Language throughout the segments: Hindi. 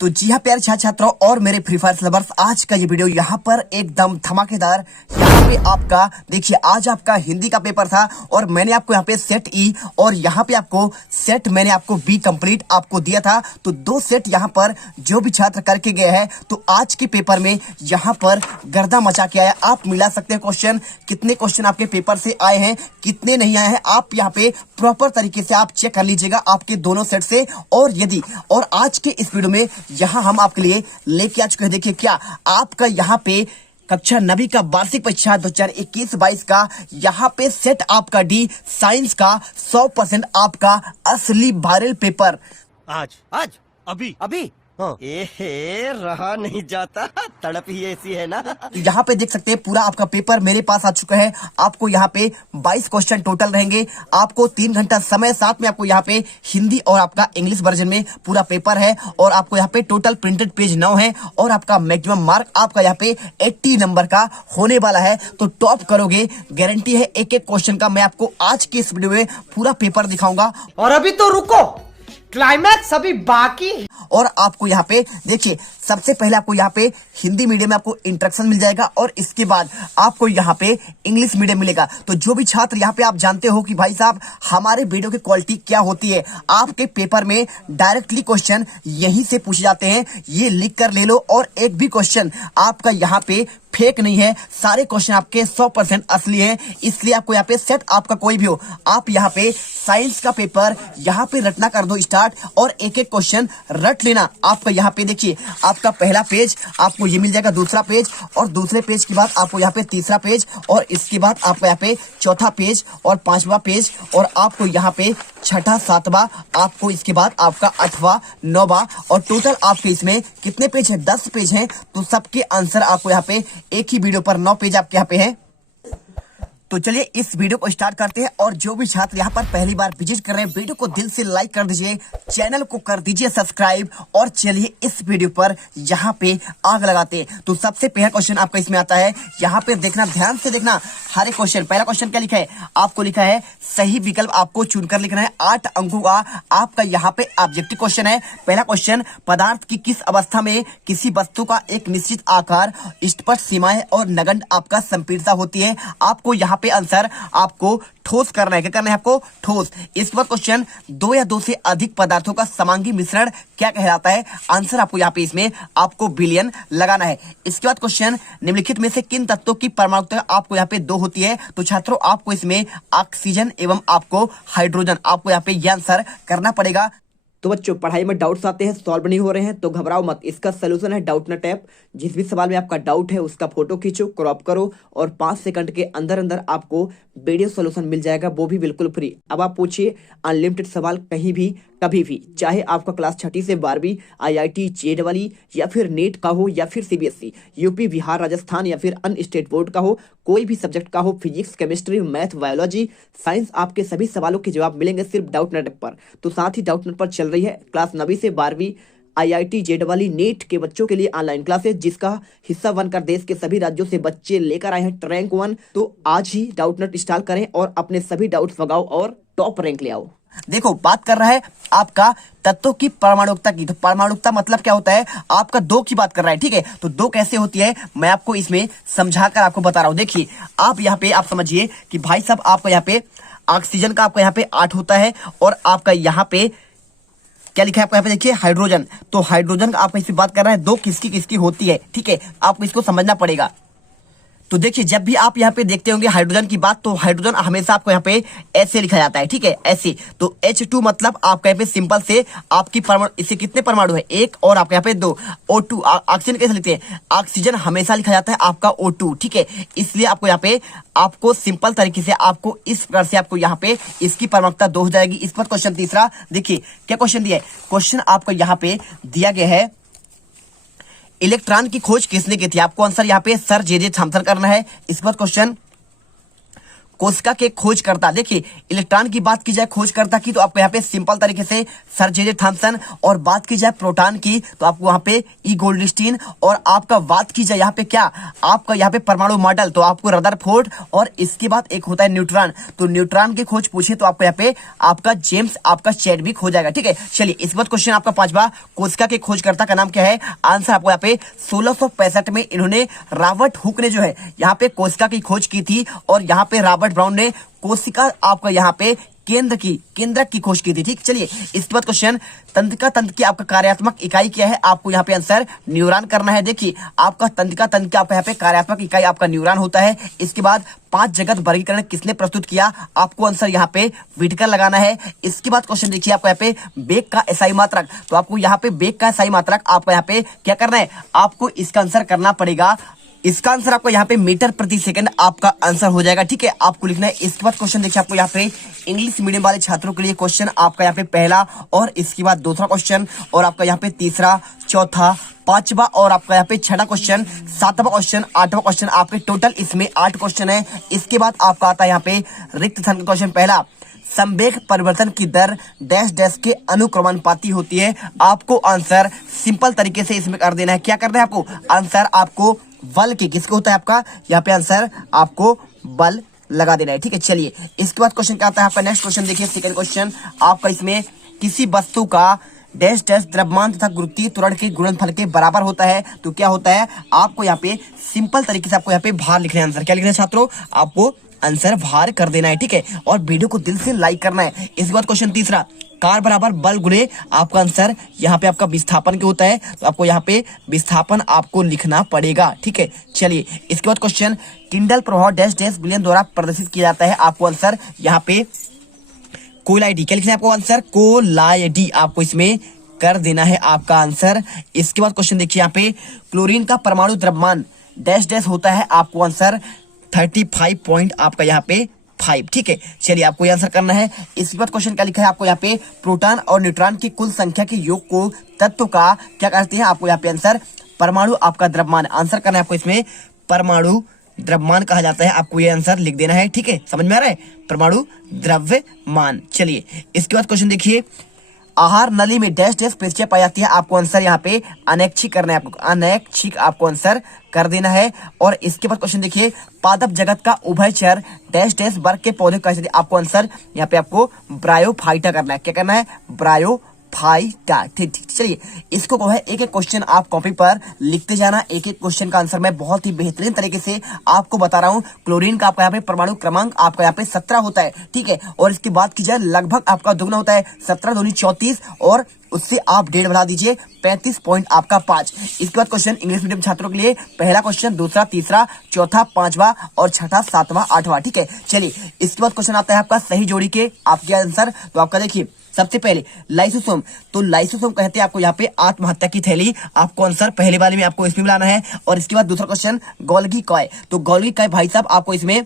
तो जी हाँ प्यारे छात्र छात्रों और मेरे फ्री फायर लवर्स, आज का ये वीडियो यहाँ पर एकदम धमाकेदार। यहाँ पे आपका देखिए, आज आपका हिंदी का पेपर था और मैंने आपको यहाँ पे सेट ई और यहाँ पे आपको सेट मैंने आपको बी कंप्लीट आपको दिया था। तो दो सेट यहाँ पर जो भी छात्र करके गए हैं, तो आज के पेपर में यहाँ पर गर्दा मचा के आया। आप मिला सकते हैं क्वेश्चन, कितने क्वेश्चन आपके पेपर से आए हैं, कितने नहीं आए हैं, आप यहाँ पे प्रॉपर तरीके से आप चेक कर लीजिएगा आपके दोनों सेट से। और आज के इस वीडियो में यहाँ हम आपके लिए लेके आ चुके हैं, देखिए क्या आपका यहाँ पे कक्षा 9वीं का वार्षिक परीक्षा 2021-22 का यहाँ पे सेट आपका डी साइंस का 100% आपका असली वायरल पेपर आज आज अभी अभी हाँ। एहे रहा नहीं जाता, तड़प ही ऐसी है ना। तो यहाँ पे देख सकते हैं पूरा आपका पेपर मेरे पास आ चुका है। आपको यहाँ पे 22 क्वेश्चन टोटल रहेंगे। आपको 3 घंटा समय, साथ में आपको यहाँ पे हिंदी और आपका इंग्लिश वर्जन में पूरा पेपर है। और आपको यहाँ पे टोटल प्रिंटेड पेज 9 है और आपका मैक्सिमम मार्क आपका यहाँ पे 80 नंबर का होने वाला है। तो टॉप करोगे, गारंटी है। एक एक क्वेश्चन का मैं आपको आज के इस वीडियो में पूरा पेपर दिखाऊंगा। और अभी तो रुको, क्लाइमैक्स अभी बाकी है। और आपको यहाँ पे देखिए, सबसे पहले आपको यहाँ पे हिंदी मीडियम में आपको इंस्ट्रक्शन मिल जाएगा और इसके बाद आपको यहाँ पे इंग्लिश मीडियम मिलेगा। तो जो भी छात्र यहाँ पे आप जानते हो कि भाई साहब हमारे वीडियो की क्वालिटी क्या होती है, आपके पेपर में डायरेक्टली क्वेश्चन यहीं से पूछे जाते हैं, ये लिख कर ले लो। और एक भी क्वेश्चन आपका यहाँ पे फेक नहीं है, सारे क्वेश्चन आपके 100% असली हैं। इसलिए आपको यहाँ पे सेट आपका कोई भी हो, आप यहाँ पे साइंस का पेपर यहाँ पे रटना कर दो स्टार्ट और एक एक क्वेश्चन रट लेना। आपका यहाँ पे देखिए, आपका पहला पेज आपको ये मिल जाएगा, दूसरा पेज और दूसरे पेज के बाद आपको यहाँ पे तीसरा पेज और इसके बाद आपको यहाँ पे चौथा पेज और 5वां पेज और आपको यहाँ पे छठा 7वां, आपको इसके बाद आपका 8वां 9वां और टोटल आपके इसमें कितने पेज है, 10 पेज हैं। तो सबके आंसर आपको यहाँ पे एक ही वीडियो पर 9 पेज आपके यहाँ पे है। तो चलिए इस वीडियो को स्टार्ट करते हैं। और जो भी छात्र यहाँ पर पहली बार विजिट कर रहे हैं, वीडियो को दिल से लाइक कर दीजिए, चैनल को कर दीजिए सब्सक्राइब और चलिए इस वीडियो पर यहाँ पे आग लगाते हैं। तो सबसे पहला क्वेश्चन आपका इसमें आता है, यहाँ पे देखना, ध्यान से देखना हर एक क्वेश्चन। पहला क्वेश्चन क्या लिखा है, आपको लिखा है सही विकल्प आपको चुनकर लिखना है। 8 अंकों का आपका यहाँ पे ऑब्जेक्टिव क्वेश्चन है। पहला क्वेश्चन, पदार्थ की किस अवस्था में किसी वस्तु का एक निश्चित आकार, स्पष्ट सीमाएं और नगण्य आपका संपीड़ता होती है। आपको यहाँ पे आंसर आपको ठोस करना है। क्या करना है आपको, ठोस। इस बार क्वेश्चन, 2 या 2 से अधिक पदार्थों का समांगी मिश्रण क्या कहलाता है। आंसर आपको यहाँ पे इसमें आपको बिलियन लगाना है। इसके बाद क्वेश्चन, निम्नलिखित में से किन तत्वों की परमाणुता आपको यहाँ पे 2 होती है। तो छात्रों आपको इसमें ऑक्सीजन एवं आपको हाइड्रोजन, आपको यहाँ पे ये आंसर करना पड़ेगा। तो बच्चों पढ़ाई में डाउट्स आते हैं, सॉल्व नहीं हो रहे हैं तो घबराओ मत, इसका सोल्यूशन है डाउटनेट ऐप। जिस भी सवाल में आपका डाउट है उसका फोटो खींचो, क्रॉप करो और 5 सेकंड के अंदर अंदर आपको वीडियो सोल्यूशन मिल जाएगा, वो भी बिल्कुल फ्री। अब आप पूछिए अनलिमिटेड सवाल कहीं भी कभी भी, चाहे आपका क्लास 6ठी से 12वीं IIT JEE या फिर नेट का हो या फिर CBSE, यूपी, बिहार, राजस्थान या फिर अन्य स्टेट बोर्ड का हो, कोई भी सब्जेक्ट का हो, physics, chemistry, math, biology, science, आपके सभी सवालों के जवाब मिलेंगे सिर्फ डाउटनेट पर। तो साथ ही डाउटनेट पर चल रही है क्लास 9वीं से 12वीं IIT JEE नेट के बच्चों के लिए ऑनलाइन क्लासेस, जिसका हिस्सा बनकर देश के सभी राज्यों से बच्चे लेकर आए हैं रैंक 1। तो आज ही डाउटनेट इंस्टॉल करें और अपने सभी डाउट्स भगाओ और टॉप रैंक ले आओ। देखो बात कर रहा है आपका तत्वों की परमाणुकता की। तो परमाणुकता मतलब क्या होता है, आपका 2 की बात कर रहा है, ठीक है। तो 2 कैसे होती है मैं आपको इसमें समझाकर आपको बता रहा हूं। देखिए आप यहाँ पे आप समझिए कि भाई साहब आपका यहाँ पे ऑक्सीजन का आपका यहाँ पे 8 होता है और आपका यहाँ पे क्या लिखा है आपको यहाँ पे देखिए हाइड्रोजन। तो हाइड्रोजन का आपका इसमें बात कर रहा है 2 किसकी किसकी होती है, ठीक है। आपको इसको समझना पड़ेगा। तो देखिए जब भी आप यहाँ पे देखते होंगे हाइड्रोजन की बात, तो हाइड्रोजन हमेशा आपको यहाँ पे ऐसे लिखा जाता है, ठीक है, ऐसे। तो H2 मतलब आपका यहाँ पे सिंपल से आपकी परमाणु, इससे कितने परमाणु है, 1 और आपके यहाँ पे 2। O2 ऑक्सीजन कैसे लिखते हैं, ऑक्सीजन हमेशा लिखा जाता है आपका O2, ठीक है। इसलिए आपको यहाँ पे आपको सिंपल तरीके से आपको इस प्रकार से आपको यहाँ पे इसकी परमाणुकता 2 हो जाएगी। इस पर क्वेश्चन तीसरा देखिए क्या क्वेश्चन दिया है, क्वेश्चन आपको यहाँ पे दिया गया है, इलेक्ट्रॉन की खोज किसने की थी। आपको आंसर यहाँ पे सर जे थॉमसन करना है। इस पर क्वेश्चन, कोशिका के खोजकर्ता, देखिए इलेक्ट्रॉन की बात की जाए खोजकर्ता की तो आपको यहाँ पे सिंपल तरीके से सर जे जे थॉम्सन, और बात की जाए प्रोटॉन की तो आपको वहां पे ई गोल्डस्टीन, और आपका बात की जाए यहाँ पे क्या आपका यहाँ पे परमाणु मॉडल तो आपको रदरफोर्ड, और इसके बाद एक होता है न्यूट्रॉन, तो न्यूट्रॉन की खोज पूछे तो आपको यहाँ पे आपका जेम्स आपका चैडविक हो जाएगा। ठीक है, चलिए इसके बाद क्वेश्चन आपका पांचवा, कोशिका के खोजकर्ता का नाम क्या है? आंसर आपको यहाँ पे 1665 में इन्होंने रॉबर्ट हुक ने जो है यहाँ पे कोशिका की खोज की थी, और यहाँ पे रॉबर्ट ब्राउन ने कोशिका आपका यहाँ पे केंद्रक की खोज की थी। ठीक, चलिए इसके बाद क्वेश्चन, तंत्रिका तंत्र की आपका कार्यात्मक इकाई क्या है? आपको यहाँ पे आंसर न्यूरॉन करना है। देखिए आपका तंत्रिका तंत्र की आपका यहाँ पे कार्यात्मक इकाई आपका न्यूरॉन होता है। इसके बाद 5 जगत वर्गीकरण किसने प्रस्तुत किया? आपको आंसर यहाँ पे व्हिटकर लगाना है। इसके बाद क्वेश्चन देखिए आपको यहाँ पे बेग का एसआई मात्रक, तो आपको यहाँ पे बेग का एसआई मात्रक आपको यहाँ पे क्या करना है? आपको इसका आंसर करना पड़ेगा, इसका आंसर आपको यहाँ पे मीटर प्रति सेकंड आपका आंसर हो जाएगा। ठीक है, आपको लिखना है। इसके बाद क्वेश्चन देखिए आपको यहाँ पे इंग्लिश मीडियम वाले छात्रों के लिए क्वेश्चन आपका यहाँ पे पहला, और इसके बाद दूसरा क्वेश्चन, और आपका यहाँ पे तीसरा, चौथा, पांचवा, और आपका यहाँ पे छठा क्वेश्चन, सातवां क्वेश्चन, आठवां क्वेश्चन, आपके टोटल इसमें 8 क्वेश्चन है। इसके बाद आपका आता है यहाँ पे रिक्त स्थान का क्वेश्चन पहला, संवेग परिवर्तन की दर डैश डैश के अनुक्रमानुपाती होती है। आपको आंसर सिंपल तरीके से इसमें कर देना है। क्या करना है आपको? आंसर आपको बल के किसको होता है आपका यहाँ पे आंसर आपको बल लगा देना है। ठीक है, चलिए इसके बाद क्वेश्चन क्या आता है आपका नेक्स्ट क्वेश्चन देखिए, सेकंड क्वेश्चन आपका इसमें किसी वस्तु का डैश डैश द्रव्यमान तथा गुरुत्वीय त्वरण के गुणनफल के बराबर होता है, तो क्या होता है? आपको यहाँ पे सिंपल तरीके से आपको यहाँ पे भार लिखना है। आंसर क्या लिखना है छात्रों? आपको आंसर भार कर देना है। ठीक है, और वीडियो को दिल से लाइक करना है। इसके बाद क्वेश्चन तीसरा, कार बराबर बल गुणे आपका आंसर यहाँ पे आपका विस्थापन के होता है, तो आपको यहाँ पे विस्थापन आपको लिखना पड़ेगा। ठीक है, चलिए इसके बाद क्वेश्चन, टिंडल प्रभाव डैश डैश विलियम द्वारा प्रदर्शित किया जाता है। आपको आंसर यहाँ पे कोलाइडी, क्या लिखना है आपको? आंसर कोलाइडी आपको इसमें कर देना है आपका आंसर। इसके बाद क्वेश्चन देखिए यहाँ पे, क्लोरीन का परमाणु द्रव्यमान डैश डैश होता है। आपको आंसर 35 पॉइंट आपका यहाँ पे 5। ठीक है, चलिए आपको ये आंसर करना है। इसके बाद क्वेश्चन क्या लिखा है आपको यहाँ पे, प्रोटॉन और न्यूट्रॉन की कुल संख्या के योग को तत्व का क्या करते हैं? आपको यहाँ पे आंसर परमाणु आपका द्रव्यमान आंसर करना है। आपको इसमें परमाणु द्रव्यमान कहा जाता है, आपको ये आंसर लिख देना है। ठीक है, समझ में आ रहा है? परमाणु द्रव्यमान। चलिए इसके बाद क्वेश्चन देखिए, आहार नली में डैश डैश पेशियां पाई जाती है। आपको आंसर यहाँ पे अनैच्छिक करना है, आपको अनैच्छिक आपको आंसर कर देना है। और इसके बाद क्वेश्चन देखिए, पादप जगत का उभयचर डैश डैश वर्ग के पौधे का, आपको आंसर यहाँ पे आपको ब्रायोफाइटा करना है। क्या करना है? ब्रायोफाइटा। ठीक ठीक, चलिए इसको को है एक एक क्वेश्चन आप कॉपी पर लिखते जाना। एक एक क्वेश्चन का आंसर मैं बहुत ही बेहतरीन तरीके से आपको बता रहा हूँ। क्लोरीन का आपका यहाँ पे परमाणु क्रमांक आपका यहाँ पे 17 होता है। ठीक है, और इसकी बात की जाए लगभग आपका दुगना होता है, 17 दूनी 34, और उससे आप 1.5 बढ़ा दीजिए, 35 पॉइंट आपका 5। इसके बाद क्वेश्चन इंग्लिश मीडियम छात्रों के लिए पहला क्वेश्चन, दूसरा, तीसरा, चौथा, पांचवा, और छठा, सातवां, आठवां। ठीक है, चलिए इसके बाद क्वेश्चन आता है आपका सही जोड़ी के आपके आंसर। तो आपका देखिए सबसे पहले लाइसोसोम, तो लाइसोसोम कहते हैं आपको यहाँ पे आत्महत्या की थैली। आपको आंसर पहले वाले में आपको इसमें मिलाना है। और इसके बाद दूसरा क्वेश्चन, गोल्गी कॉय, तो गोल्गी कॉय भाई साहब आपको इसमें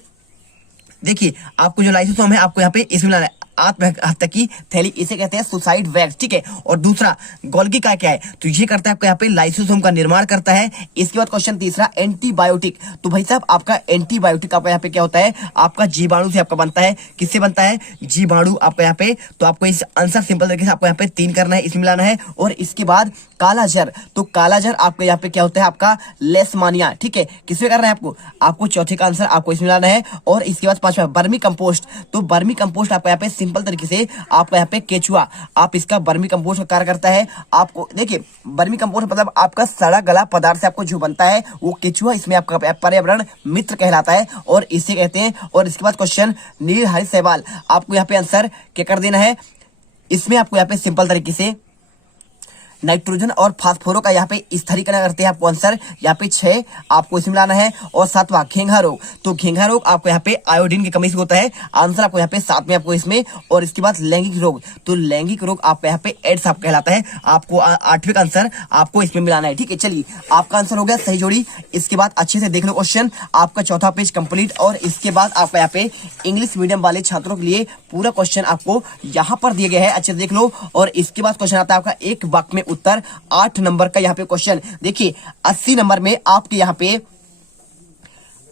देखिए, आपको जो लाइसोसोम है आपको यहाँ पे इसमें मिलाना है, आत्महत्या की थैली, इसे कहते हैं सुसाइड वैक्स। ठीक है, और दूसरा गोल्गी का क्या है? तो ये करता है आपको यहाँ पे लाइसोसोम का निर्माण करता है। इसके बाद क्वेश्चन तीसरा, एंटीबायोटिक, तो भाई साहब आपका एंटीबायोटिक आपका यहाँ पे क्या होता है? आपका जीवाणु से आपका बनता है। किससे बनता है? जीवाणु आपका यहाँ पे। तो आपको इस आंसर सिंपल तरीके से आपको यहाँ पे 3 करना है, इसमें मिलाना है। और इसके बाद कालाजर, तो कालाजर आपके यहाँ पे क्या होता है? आपका लेशमानिया। ठीक है, किसमें करना है आपको चौथे का आंसर आपको इसमें मिलाना है। और इसके बाद पांचवा बर्मी कंपोस्ट, तो बर्मी कंपोस्ट आपका यहाँ पे सिंपल तरीके से आपका यहाँ पे केचुआ, आप इसका बर्मी कंपोस्ट का कार्य करता है। आपको देखिए बर्मी कंपोस्ट मतलब आपका सड़ा गला पदार्थ से आपको जो बनता है वो केचुआ, इसमें आपका पर्यावरण मित्र कहलाता है और इसे कहते हैं। और इसके बाद क्वेश्चन नील हरित शैवाल, आपको यहाँ पे आंसर क्या कर देना है? इसमें आपको यहाँ पे सिंपल तरीके से नाइट्रोजन और फास्फोरो का यहाँ पे स्थिरीकरण करते हैं। आपको आंसर यहाँ पे 6 आपको इसमें मिलाना है। और सातवां घेंघा रोग, तो घेंघा रोग आपको यहाँ पे आयोडीन की कमी से होता है। आंसर आपको यहाँ पे 7 में आपको इसमें। और इसके बाद लैंगिक रोग, तो लैंगिक रोग आपको यहाँ पे एड्स आप कहलाता है। आपको 8वें का आंसर आपको इसमें मिलाना है। ठीक है, चलिए आपका आंसर हो गया सही जोड़ी। इसके बाद अच्छे से देख लो क्वेश्चन, आपका चौथा पेज कंप्लीट। और इसके बाद आपका यहाँ पे इंग्लिश मीडियम वाले छात्रों के लिए पूरा क्वेश्चन आपको यहाँ पर दिए गए हैं, अच्छे से देख लो। और इसके बाद क्वेश्चन आता है आपका एक वाक्य में उत्तर, 8 नंबर का यहाँ पे क्वेश्चन। देखिए 80 नंबर में आपके यहाँ पे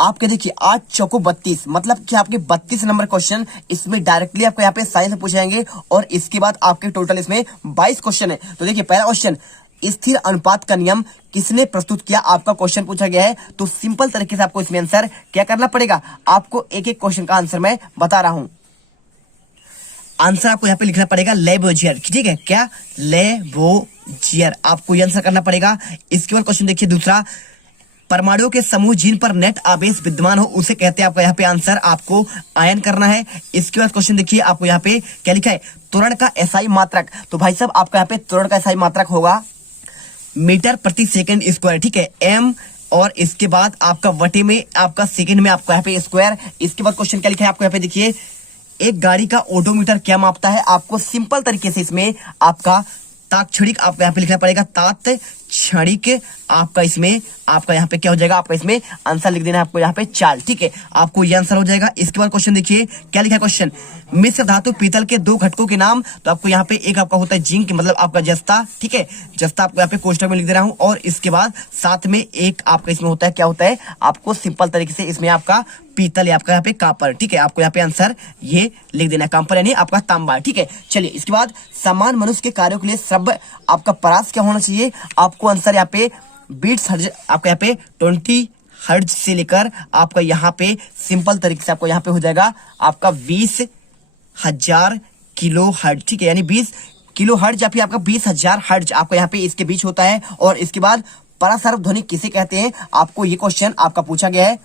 आपके देखिए 8 चौको 32, मतलब कि आपके 32 नंबर क्वेश्चन इसमें डायरेक्टली आपको यहाँ पे साइंस में पूछे जाएंगे और इसके बाद आपके टोटल इसमें 22 क्वेश्चन है। तो देखिए पहला क्वेश्चन, स्थिर अनुपात का नियम किसने प्रस्तुत किया, आपका क्वेश्चन पूछा गया है। तो सिंपल तरीके से आपको इसमें आंसर क्या करना पड़ेगा, आपको एक एक क्वेश्चन का आंसर मैं बता रहा हूं। आंसर आपको यहाँ पे लिखना पड़ेगा लेबोजियर, ठीक है, क्या लेबोजियर, आपको ये आंसर करना पड़ेगा। इसके बाद क्वेश्चन देखिए दूसरा, परमाणुओं के समूह जिन पर नेट आवेश विद्यमान हो उसे कहते हैं, आपका यहाँ पे आंसर आपको आयन करना है। इसके बाद क्वेश्चन देखिए आपको यहाँ पे क्या लिखा है, त्वरण का एसआई मात्रक। तो भाई साहब आपका यहाँ पे त्वरण का एसआई मात्रक होगा मीटर प्रति सेकंड स्क्वायर, ठीक है, एम, और इसके बाद आपका वटे में, आपका सेकंड में आपका यहाँ पे स्क्वायर। इसके बाद क्वेश्चन क्या लिखा है आपको यहाँ पे देखिए, एक गाड़ी का ओडोमीटर क्या मापता है, आपको सिंपल तरीके से इसमें आपका ताक्षणिक आपको यहाँ पे लिखना पड़ेगा, तात्क्षणिक, आपका इसमें आपका यहाँ पे क्या हो जाएगा, आपका इसमें आंसर लिख देना है आपको यहाँ पे चाल, ठीक है, आपको ये आंसर हो जाएगा। इसके बाद क्वेश्चन देखिए क्या लिखा है क्वेश्चन, मिश्र धातु पीतल के 2 घटकों के नाम। तो आपको यहाँ पे एक आपका होता है जिंक, मतलब आपका जस्ता, ठीक है, जस्ता आपको यहाँ पे कोष्टक में लिख दे रहा हूँ। और इसके बाद साथ में एक आपका इसमें होता है, क्या होता है, आपको सिंपल तरीके से इसमें आपका पीतल या आपका यहाँ पे कापर, ठीक है, आपको यहाँ पे आंसर ये लिख देना है, कापर यानी आपका तांबा, ठीक है। चलिए इसके बाद समान मनुष्य के कार्यों के लिए श्रव्य आपका परास क्या होना चाहिए, आपको आंसर यहाँ पे बीट्स हर्ट्ज, आपका यहाँ पे 20 हर्ट्ज से लेकर आपका यहाँ पे सिंपल तरीके से आपको यहाँ पे हो जाएगा आपका 20,000 किलो हर्ट्ज, ठीक है, यानी 20 किलो हर्ट्ज या फिर आपका 20,000 हर्ट्ज आपका यहाँ पे इसके बीच होता है। और इसके बाद परासर्व ध्वनि किसे कहते हैं, आपको ये क्वेश्चन आपका पूछा गया है।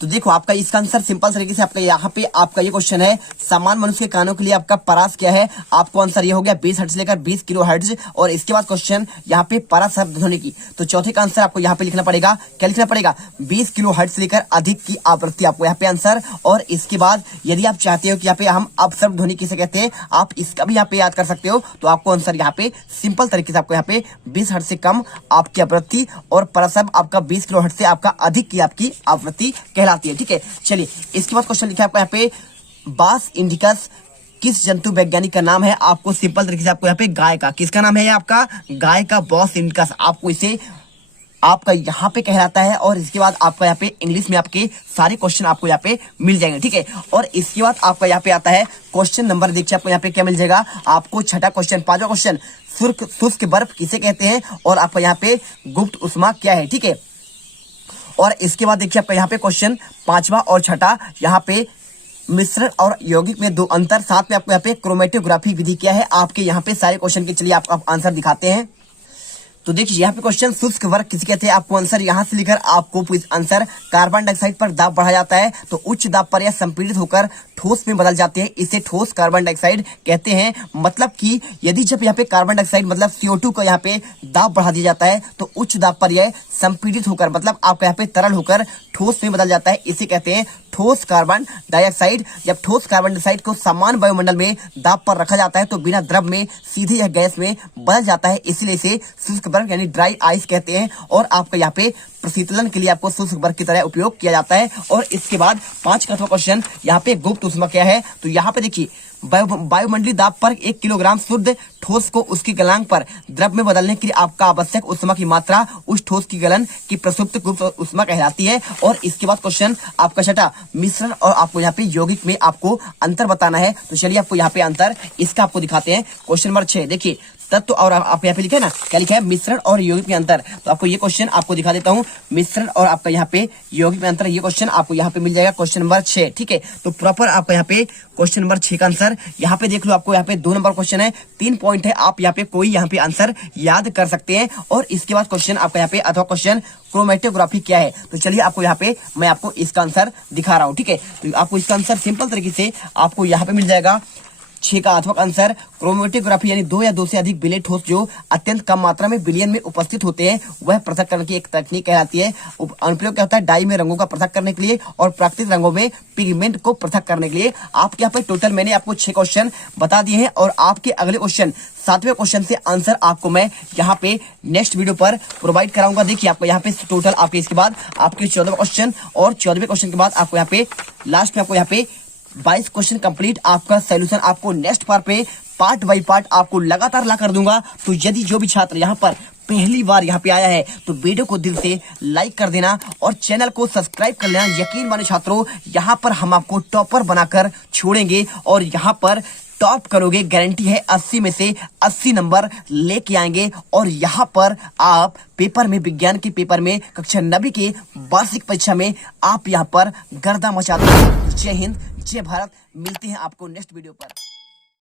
तो देखो आपका इसका आंसर सिंपल तरीके से आपका यहाँ पे आपका ये क्वेश्चन है, समान मनुष्य के कानों के लिए आपका परास क्या है, आपको आंसर ये हो गया 20 हर्ट्ज से लेकर 20 किलो हर्ट्ज। और इसके बाद क्वेश्चन यहाँ पे परासर्व ध्वनि की, तो चौथे का आंसर आपको यहाँ पे लिखना पड़ेगा, क्या लिखना पड़ेगा, 20 किलो हर्ट्ज से लेकर अधिक की आवृत्ति, आपको यहाँ पे आंसर। और इसके बाद यदि आप चाहते हो कि यहाँ पे हम अपसर्व ध्वनि किसे कहते हैं, आप इसका भी यहाँ पे याद कर सकते हो। तो आपको आंसर यहाँ पे सिंपल तरीके से आपको यहाँ पे 20 हर्ट्ज से कम आपकी आवृत्ति और परासर्व आपका 20 किलो हर्ट्ज से आपका अधिक की आपकी आवृत्ति कहलाती है, ठीक है। चलिए इसके बाद क्वेश्चन लिखा है आपको यहाँ पे, बास इंडिकस किस जंतु वैज्ञानिक का नाम है, आपको सिंपल तरीके से आपको यहाँ पे गाय का, किसका नाम है आपका, गाय का बॉस इंडिकस, आपको इसे आपका यहाँ पे कहलाता है। और इसके बाद आपका यहाँ पे इंग्लिश में आपके सारे क्वेश्चन आपको यहाँ पे मिल जाएंगे, ठीक है। और इसके बाद आपका यहाँ पे आता है क्वेश्चन नंबर, देखिए आपको यहाँ पे क्या मिल जाएगा, आपको छठा क्वेश्चन, 5वां क्वेश्चन, शुष्क बर्फ किसे कहते हैं और आपका यहाँ पे गुप्त उष्मा क्या है, ठीक है। और इसके बाद देखिए आपका यहाँ पे क्वेश्चन 5वां और छठा, यहाँ पे मिश्रण और यौगिक में 2 अंतर, साथ में आपको यहाँ पे क्रोमेटोग्राफी विधि क्या है, आपके यहाँ पे सारे क्वेश्चन के चलिए आप आंसर दिखाते हैं। तो देखिए यहाँ पे क्वेश्चन शुष्क वर्ग किसे कहते हैं, आपको आंसर यहाँ से लिखकर आपको आंसर, कार्बन डाइऑक्साइड पर दाब बढ़ा जाता है तो उच्च दाब पर यह संपीड़ित होकर ठोस में बदल जाते हैं, इसे ठोस कार्बन डाइऑक्साइड कहते हैं। मतलब कि यदि जब यहाँ पे कार्बन डाइऑक्साइड मतलब CO2 का यहाँ पे दाब बढ़ा दिया जाता है तो उच्च दाब पर यह संपीड़ित होकर मतलब आपका यहाँ पे तरल होकर ठोस में बदल जाता है, इसे कहते हैं ठोस कार्बन डाइऑक्साइड। जब ठोस कार्बन डाइऑक्साइड को समान वायुमंडल में दाब पर रखा जाता है तो बिना द्रव में सीधे यह गैस में बदल जाता है, इसलिए इसे शुष्क बर्फ यानी ड्राई आइस कहते हैं। और आपका यहाँ पे प्रशीतलन के लिए आपको शुष्क बर्फ की तरह उपयोग किया जाता है। और इसके बाद 5वां क्वेश्चन, यहाँ पे गुप्त उष्मा क्या है, तो यहाँ पे देखिए वायुमंडलीय दाब पर 1 किलोग्राम शुद्ध ठोस को उसकी गलनांक पर द्रव में बदलने के लिए आपका आवश्यक उष्मा की मात्रा उस ठोस की गलन की प्रसुप्त गुप्त उष्मा कहलाती है। और इसके बाद क्वेश्चन आपका छठा, मिश्रण और आपको यहाँ पे यौगिक में आपको अंतर बताना है। तो चलिए आपको यहाँ पे अंतर इसका आपको दिखाते हैं। क्वेश्चन नंबर 6 देखिए, तत्व और आप यहाँ पे लिखे ना, क्या लिखा है, मिश्रण और यौगिक में अंतर। तो आपको ये क्वेश्चन आपको दिखा देता हूँ, मिश्रण और आपका यहाँ पे यौगिक में अंतर, ये क्वेश्चन आपको यहाँ पे मिल जाएगा क्वेश्चन नंबर 6, ठीक है। तो प्रॉपर आपका यहाँ पे क्वेश्चन नंबर 6 का आंसर यहाँ पे देख लो, आपको यहाँ पे 2 नंबर क्वेश्चन है, 3 पॉइंट है, आप यहाँ पे कोई यहाँ पे आंसर याद कर सकते हैं। और इसके बाद क्वेश्चन आपका यहाँ पे अथवा क्वेश्चन क्रोमेटोग्राफी क्या है, तो चलिए आपको यहाँ पे मैं आपको इसका आंसर दिखा रहा हूँ, ठीक है। तो आपको इसका आंसर सिंपल तरीके से आपको यहाँ पे मिल जाएगा 6 का अथवा आंसर, क्रोमेटोग्राफी यानी 2 या 2 से अधिक बिले ठोस जो अत्यंत कम मात्रा में विलयन में उपस्थित होते हैं वह पृथक्करण की एक तकनीक कहलाती है। अनुप्रयोग क्या होता है, डाई में रंगों का पृथक करने के लिए और प्राकृतिक रंगों में पिगमेंट को पृथक करने के लिए। आपके यहाँ पे टोटल मैंने आपको 6 क्वेश्चन बता दिए हैं और आपके अगले क्वेश्चन 7वें क्वेश्चन से आंसर आपको मैं यहाँ पे नेक्स्ट वीडियो पर प्रोवाइड कराऊंगा। देखिए आपको यहाँ पे टोटल आपके इसके बाद आपके 14वां क्वेश्चन और 14वें क्वेश्चन के बाद आपको यहाँ पे लास्ट में आपको यहाँ पे 22 क्वेश्चन कंप्लीट आपका सॉल्यूशन आपको नेक्स्ट पार्ट पे पार्ट बाय पार्ट आपको लगातार ला कर दूंगा। तो यदि जो भी छात्र यहाँ पर पहली बार यहाँ पे आया है तो वीडियो को दिल से लाइक कर देना और चैनल को सब्सक्राइब कर लेना। यकीन माने छात्रों, यहाँ पर हम आपको टॉपर बनाकर छोड़ेंगे और यहाँ पर टॉप करोगे, गारंटी है 80 में से 80 नंबर लेके आएंगे। और यहाँ पर आप पेपर में, विज्ञान के पेपर में, कक्षा 9वीं के वार्षिक परीक्षा में आप यहाँ पर गर्दा मचाते हो। जय हिंद, जय भारत। मिलते हैं आपको नेक्स्ट वीडियो पर।